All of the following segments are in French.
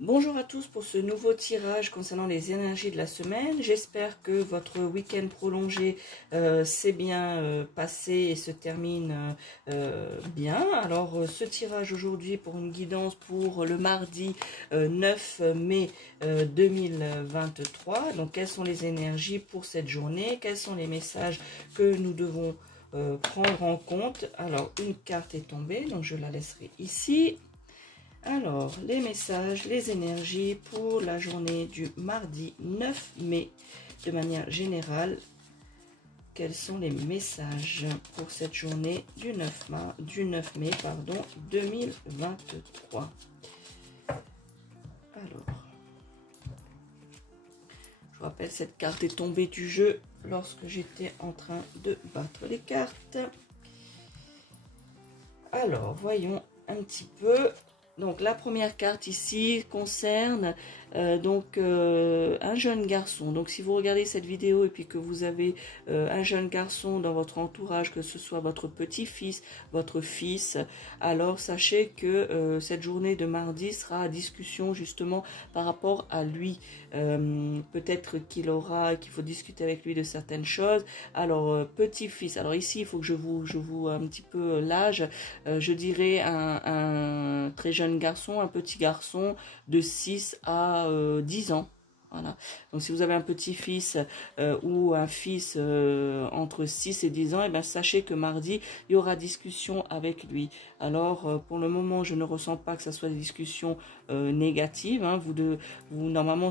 Bonjour à tous pour ce nouveau tirage concernant les énergies de la semaine. J'espère que votre week-end prolongé s'est bien passé et se termine bien. Alors ce tirage aujourd'hui pour une guidance pour le mardi 9 mai 2023. Donc quelles sont les énergies pour cette journée? Quels sont les messages que nous devons prendre en compte? Alors une carte est tombée, donc je la laisserai ici. Alors, les messages, les énergies pour la journée du mardi 9 mai, de manière générale, quels sont les messages pour cette journée du 9 mai 2023. Alors, je vous rappelle, cette carte est tombée du jeu lorsque j'étais en train de battre les cartes. Alors, voyons un petit peu. Donc la première carte ici concerne un jeune garçon. Donc si vous regardez cette vidéo et puis que vous avez un jeune garçon dans votre entourage, que ce soit votre petit-fils, votre fils, alors sachez que cette journée de mardi sera à discussion justement par rapport à lui. Peut-être qu'il faut discuter avec lui de certaines choses. Alors petit-fils, alors ici il faut que je vous un petit peu l'âge, je dirais un très jeune garçon, un petit garçon de 6 à 10 ans. Voilà. Donc si vous avez un petit-fils ou un fils entre 6 et 10 ans, et bien sachez que mardi, il y aura discussion avec lui. Alors pour le moment, je ne ressens pas que ce soit des discussions négatives. Hein. Normalement,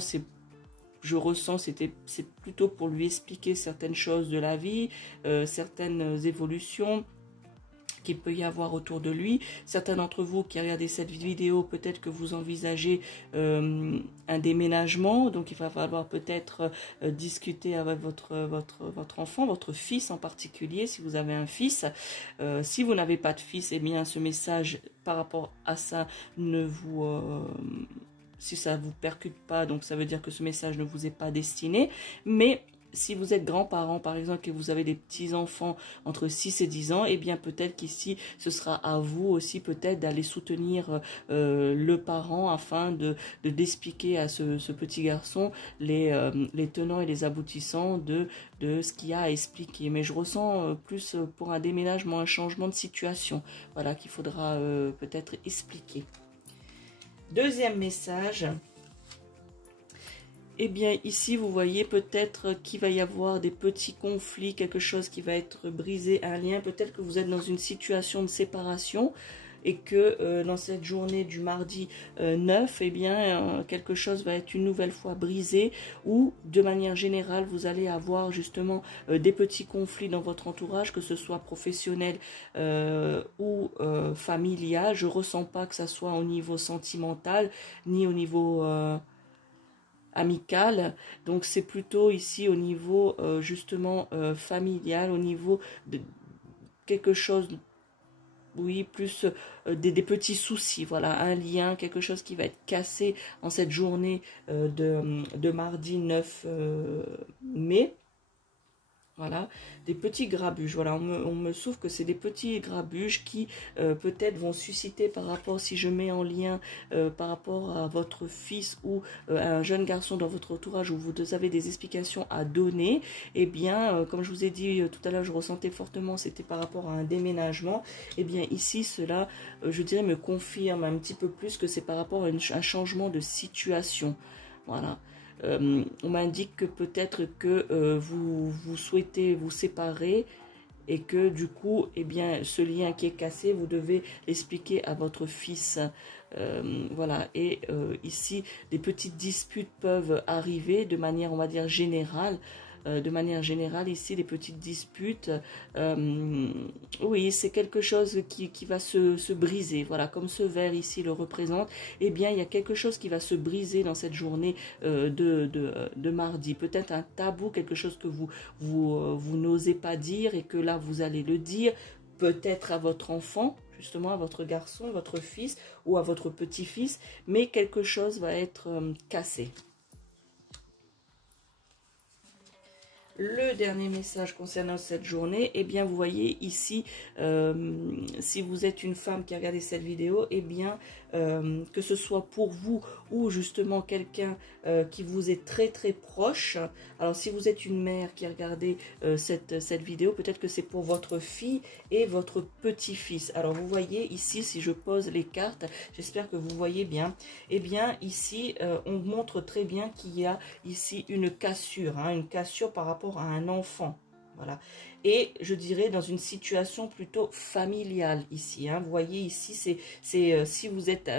je ressens, c'est plutôt pour lui expliquer certaines choses de la vie, certaines évolutions qu'il peut y avoir autour de lui. Certains d'entre vous qui regardez cette vidéo, peut-être que vous envisagez un déménagement, donc il va falloir peut-être discuter avec votre enfant, votre fils en particulier, si vous avez un fils. Si vous n'avez pas de fils, eh bien ce message par rapport à ça si ça ne vous percute pas, donc ça veut dire que ce message ne vous est pas destiné. Mais si vous êtes grands-parents, par exemple, et que vous avez des petits-enfants entre 6 et 10 ans, eh bien peut-être qu'ici, ce sera à vous aussi peut-être d'aller soutenir le parent afin d'expliquer à ce petit garçon les tenants et les aboutissants de ce qu'il y a à expliquer. Mais je ressens plus pour un déménagement, un changement de situation, voilà, qu'il faudra peut-être expliquer. Deuxième message. Eh bien, ici, vous voyez peut-être qu'il va y avoir des petits conflits, quelque chose qui va être brisé, un lien. Peut-être que vous êtes dans une situation de séparation et que dans cette journée du mardi 9, eh bien, quelque chose va être une nouvelle fois brisé ou, de manière générale, vous allez avoir justement des petits conflits dans votre entourage, que ce soit professionnel ou familial. Je ne ressens pas que ça soit au niveau sentimental ni au niveau amical, donc c'est plutôt ici au niveau justement familial, au niveau de quelque chose, oui, plus des petits soucis, voilà, un lien, quelque chose qui va être cassé en cette journée de mardi 9 mai. Voilà, des petits grabuges. Voilà, on me souffle que c'est des petits grabuges qui peut-être vont susciter par rapport, si je mets en lien par rapport à votre fils ou un jeune garçon dans votre entourage où vous avez des explications à donner. Eh bien, comme je vous ai dit tout à l'heure, je ressentais fortement, c'était par rapport à un déménagement. Eh bien, ici, cela, je dirais, me confirme un petit peu plus que c'est par rapport à un changement de situation. Voilà. On m'indique que peut-être que vous souhaitez vous séparer et que du coup, eh bien, ce lien qui est cassé, vous devez l'expliquer à votre fils. Voilà, et ici, des petites disputes peuvent arriver de manière, on va dire, générale. De manière générale, ici, des petites disputes, oui, c'est quelque chose qui va se briser, voilà, comme ce verre ici le représente, eh bien, il y a quelque chose qui va se briser dans cette journée de mardi, peut-être un tabou, quelque chose que vous n'osez pas dire et que là, vous allez le dire, peut-être à votre enfant, justement à votre garçon, votre fils ou à votre petit-fils, mais quelque chose va être cassé. Le dernier message concernant cette journée, eh bien vous voyez ici, si vous êtes une femme qui a regardé cette vidéo, eh bien que ce soit pour vous ou justement quelqu'un qui vous est très très proche. Alors si vous êtes une mère qui a regardé cette vidéo, peut-être que c'est pour votre fille et votre petit-fils. Alors vous voyez ici, si je pose les cartes, j'espère que vous voyez bien, eh bien ici on montre très bien qu'il y a ici une cassure, hein, une cassure par rapport à un enfant, voilà, et je dirais dans une situation plutôt familiale ici, hein. Vous voyez ici, c'est si vous êtes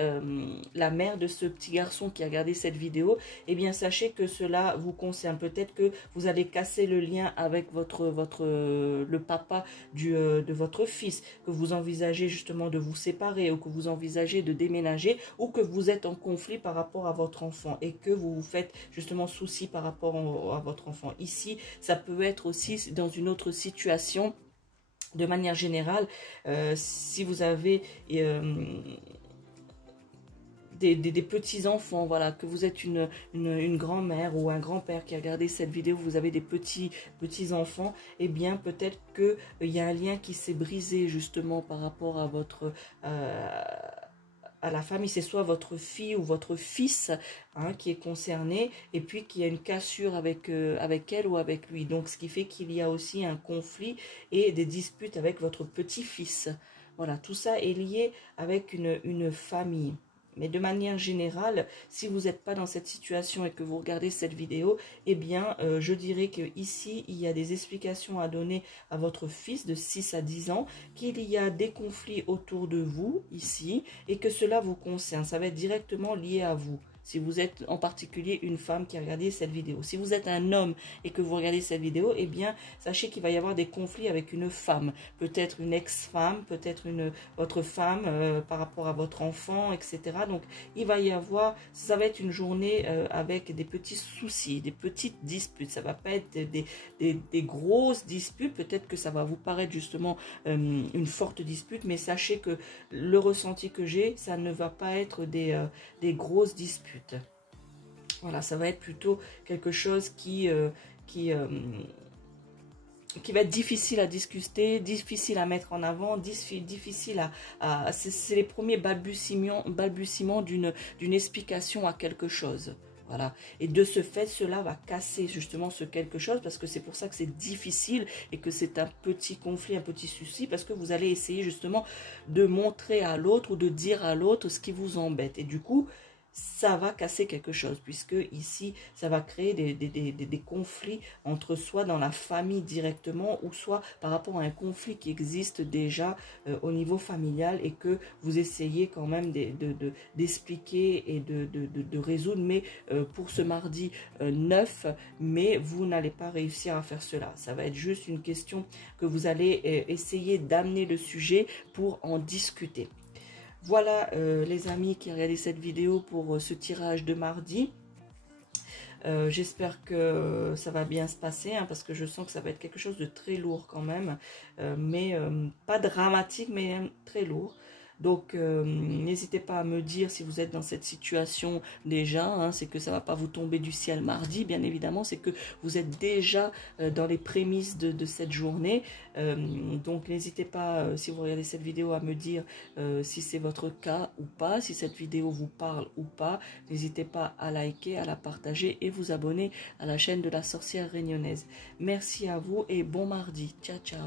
la mère de ce petit garçon qui a regardé cette vidéo, eh bien sachez que cela vous concerne. Peut-être que vous allez casser le lien avec le papa de votre fils, que vous envisagez justement de vous séparer, ou que vous envisagez de déménager, ou que vous êtes en conflit par rapport à votre enfant et que vous vous faites justement souci par rapport à votre enfant. Ici, ça peut être aussi dans une autre situation. De manière générale, si vous avez des petits-enfants, voilà, que vous êtes une grand-mère ou un grand-père qui a regardé cette vidéo, vous avez des petits-enfants, eh bien peut-être qu'il y a un lien qui s'est brisé justement par rapport à votre... à la famille, c'est soit votre fille ou votre fils, hein, qui est concerné, et puis qu'il y a une cassure avec elle ou avec lui. Donc, ce qui fait qu'il y a aussi un conflit et des disputes avec votre petit-fils. Voilà, tout ça est lié avec une famille. Mais de manière générale, si vous n'êtes pas dans cette situation et que vous regardez cette vidéo, eh bien, je dirais qu'ici, il y a des explications à donner à votre fils de 6 à 10 ans, qu'il y a des conflits autour de vous, ici, et que cela vous concerne. Ça va être directement lié à vous. Si vous êtes en particulier une femme qui a regardé cette vidéo. Si vous êtes un homme et que vous regardez cette vidéo, eh bien, sachez qu'il va y avoir des conflits avec une femme. Peut-être une ex-femme, peut-être votre femme par rapport à votre enfant, etc. Donc, il va y avoir, ça va être une journée avec des petits soucis, des petites disputes. Ça ne va pas être des grosses disputes. Peut-être que ça va vous paraître justement une forte dispute, mais sachez que le ressenti que j'ai, ça ne va pas être des grosses disputes. Voilà, ça va être plutôt quelque chose qui va être difficile à discuter, difficile à mettre en avant, difficile c'est les premiers balbutiements d'une explication à quelque chose. Voilà. Et de ce fait, cela va casser justement ce quelque chose, parce que c'est pour ça que c'est difficile et que c'est un petit conflit, un petit souci, parce que vous allez essayer justement de montrer à l'autre ou de dire à l'autre ce qui vous embête. Et du coup, ça va casser quelque chose, puisque ici, ça va créer des conflits entre soit dans la famille directement, ou soit par rapport à un conflit qui existe déjà au niveau familial, et que vous essayez quand même d'expliquer et de résoudre, mais pour ce mardi 9, mais vous n'allez pas réussir à faire cela. Ça va être juste une question que vous allez essayer d'amener le sujet pour en discuter. Voilà les amis qui ont regardé cette vidéo pour ce tirage de mardi. J'espère que ça va bien se passer, hein, parce que je sens que ça va être quelque chose de très lourd quand même. Mais pas dramatique, mais très lourd. Donc, n'hésitez pas à me dire si vous êtes dans cette situation déjà, hein, c'est que ça ne va pas vous tomber du ciel mardi, bien évidemment, c'est que vous êtes déjà dans les prémices de cette journée. Donc, n'hésitez pas, si vous regardez cette vidéo, à me dire si c'est votre cas ou pas, si cette vidéo vous parle ou pas. N'hésitez pas à liker, à la partager et vous abonner à la chaîne de la sorcière réunionnaise. Merci à vous et bon mardi. Ciao, ciao.